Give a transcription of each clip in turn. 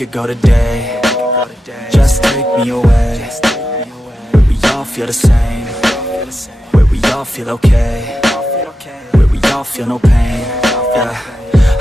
could go today. Just take me away, where we all feel the same, where we all feel okay, where we all feel no pain. Yeah,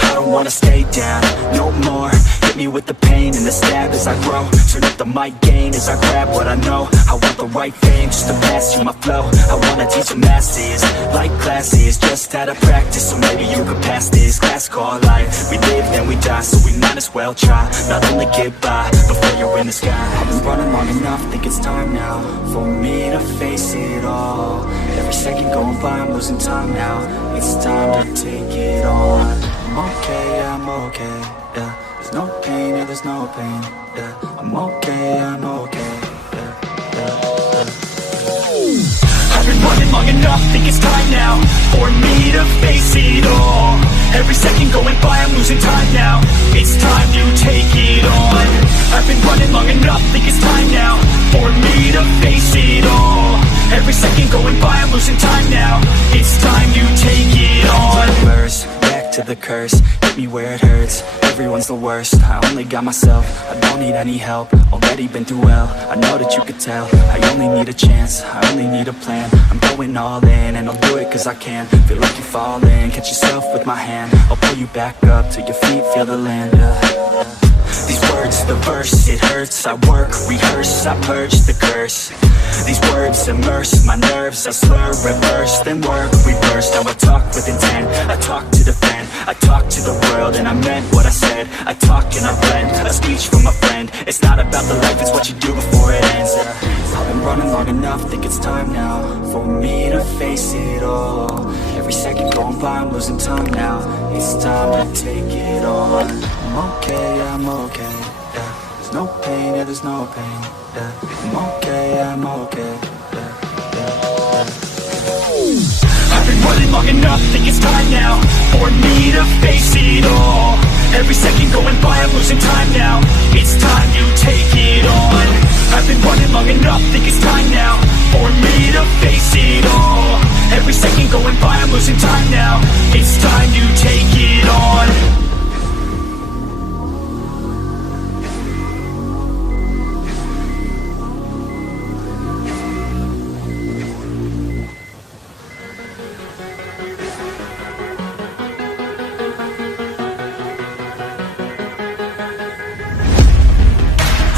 I don't wanna stay down no more. Hit me with the pain and the stab as I grow. Turn up the mic gain as I grab what I know. I want the right fame just to pass you my flow. I wanna teach the masses like classes, just out of practice, so maybe you could pass this class called life. We live then we die, so we might as well try not only get by before you're in the sky. I've been running long enough, think it's time now for me to face it all. Every second going by, I'm losing time now. It's time to take it on. I'm okay, I'm okay, yeah. There's no pain, yeah, there's no pain, yeah. I'm okay, I'm okay, yeah, yeah, yeah. I've been running long enough, think it's time now for me to face it all. Every second going by, I'm losing time now. It's time to take it on. I've been running long enough, think it's time now for me to face it all. Every second going by, I'm losing time now. It's time to take it on. Back to the curse, hit me where it hurts. Everyone's the worst, I only got myself. I don't need any help, already been through hell. I know that you could tell, I only need a chance, I only need a plan. I'm going all in, and I'll do it cause I can. Feel like you're falling, catch yourself with my hand. I'll pull you back up till your feet feel the land. These words, the verse, it hurts. I work, rehearse, I purge the curse. These words immerse my nerves. I slur, reverse, then work, reverse. Now I talk with intent, I talk to defend. I talk to the world and I meant what I said. I talk and I blend, a speech from a friend. It's not about the life, it's what you do before it ends. I've been running long enough, think it's time now for me to face it all. Every second going by, I'm losing time now. It's time to take it on. I'm okay, I'm okay, yeah. There's no pain, yeah, there's no pain, yeah. I'm okay, I'm okay, yeah, yeah, yeah. I've been running long enough, think it's time now for me to face it all. Every second going by, I'm losing time now. It's time to take it on. I've been running long enough, think it's time now for me to face it all. Every second going by, I'm losing time now. It's time to take it on.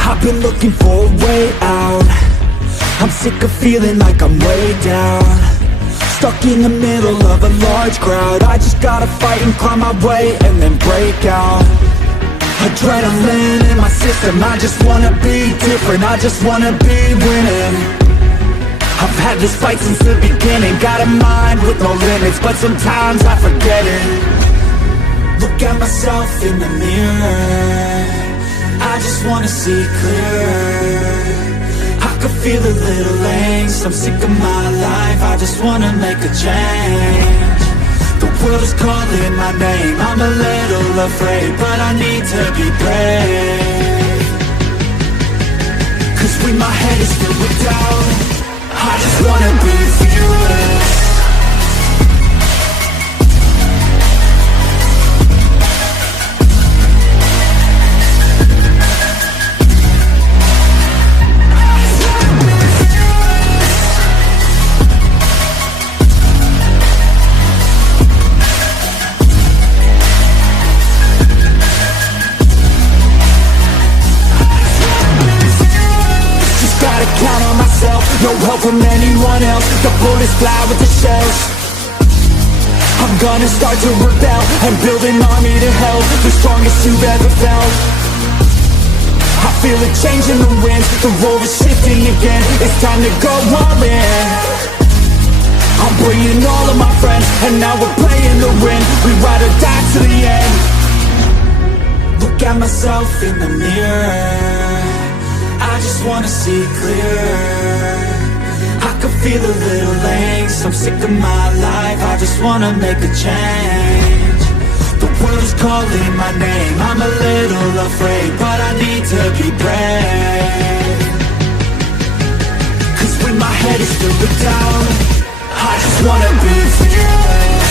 I've been looking for a way out. I'm sick of feeling like I'm way down, stuck in the middle of a large crowd. I just gotta fight and climb my way and then break out. Adrenaline in my system, I just wanna be different, I just wanna be winning. I've had this fight since the beginning, got a mind with no limits, but sometimes I forget it. Look at myself in the mirror, I just wanna see clear. I could feel a little angst, I'm sick of my life, I just wanna make a change. The world is calling my name, I'm a little afraid, but I need to be brave. Cause when my head is filled with doubt, I just wanna be fearless. No help from anyone else, the bullets fly with the shells. I'm gonna start to rebel and build an army to help, the strongest you've ever felt. I feel a change in the wind, the road is shifting again, it's time to go all in. I'm bringing all of my friends, and now we're playing to win, we ride or die to the end. Look at myself in the mirror, I just wanna see clear. I could feel a little angst, I'm sick of my life, I just wanna make a change. The world is calling my name, I'm a little afraid, but I need to be brave. Cause when my head is filled with doubt, I just wanna be fearless.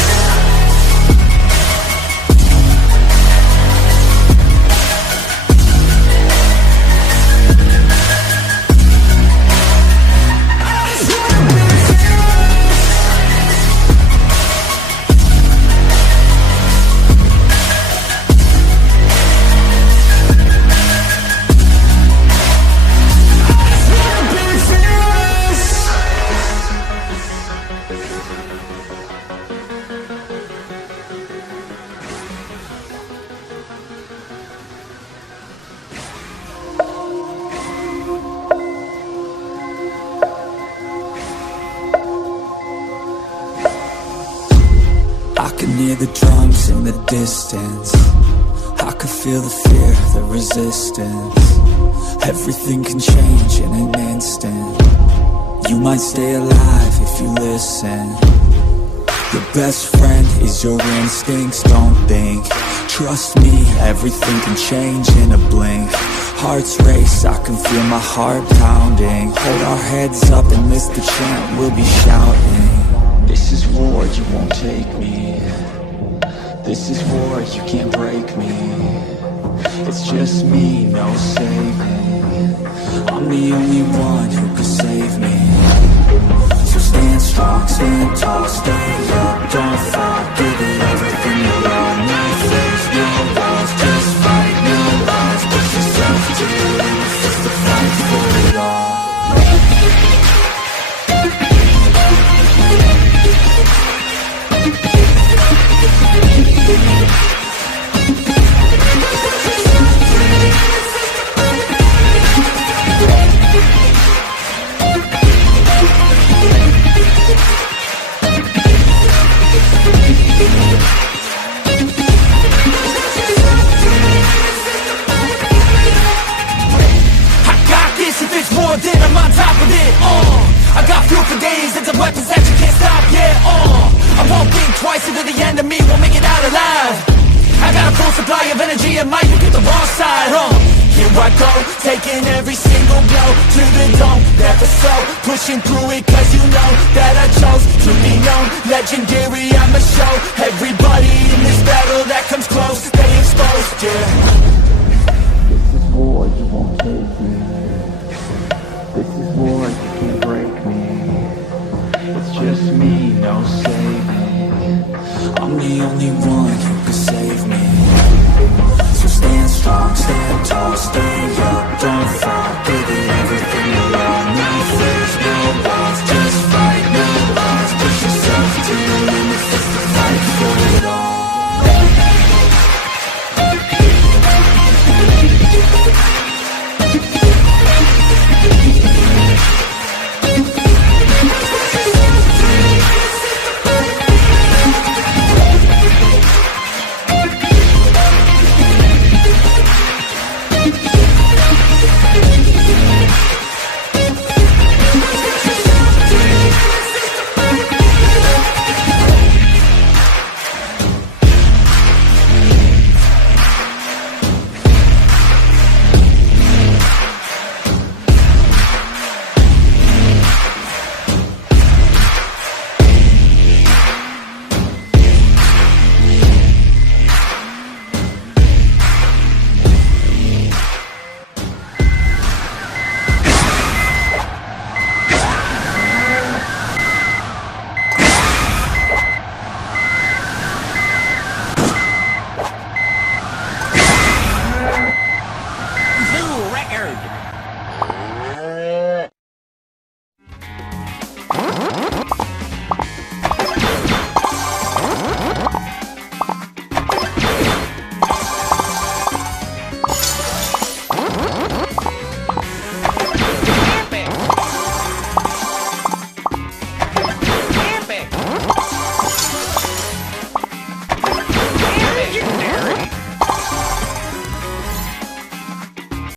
the drums in the distance. I could feel the fear, the resistance. Everything can change in an instant. You might stay alive if you listen. Your best friend is your instincts, don't think. Trust me, everything can change in a blink. Hearts race, I can feel my heart pounding. Hold our heads up and list the chant, we'll be shouting. This is war, you won't take me. This is war, you can't break me. It's just me, no saving. I'm the only one who could save me. So stand strong, stand tall, stay up, don't fall. Give it everything you got. No fears, no walls, just fight, no lies. Push yourself to the limit, just to fight for it all. Then I'm on top of it, I got fuel for days, it's a weapons that you can't stop, yeah, I won't think twice, either the enemy won't make it out alive. I got a full supply of energy and might, you get the wrong side, Here I go, taking every single blow to the dome, never slow, pushing through it cause you know that I chose to be known, legendary, I'ma show everybody in this battle that comes close, stay exposed, yeah. This is war, you won't take me. This is war, you can't break me. It's just me, no saving. I'm the only one who can save me. So stand strong, stand tall, stay up, don't fall. Give it everything you got. No fears, no walls, just fight, no lies. Push yourself to the limit, just to fight for it all. Record.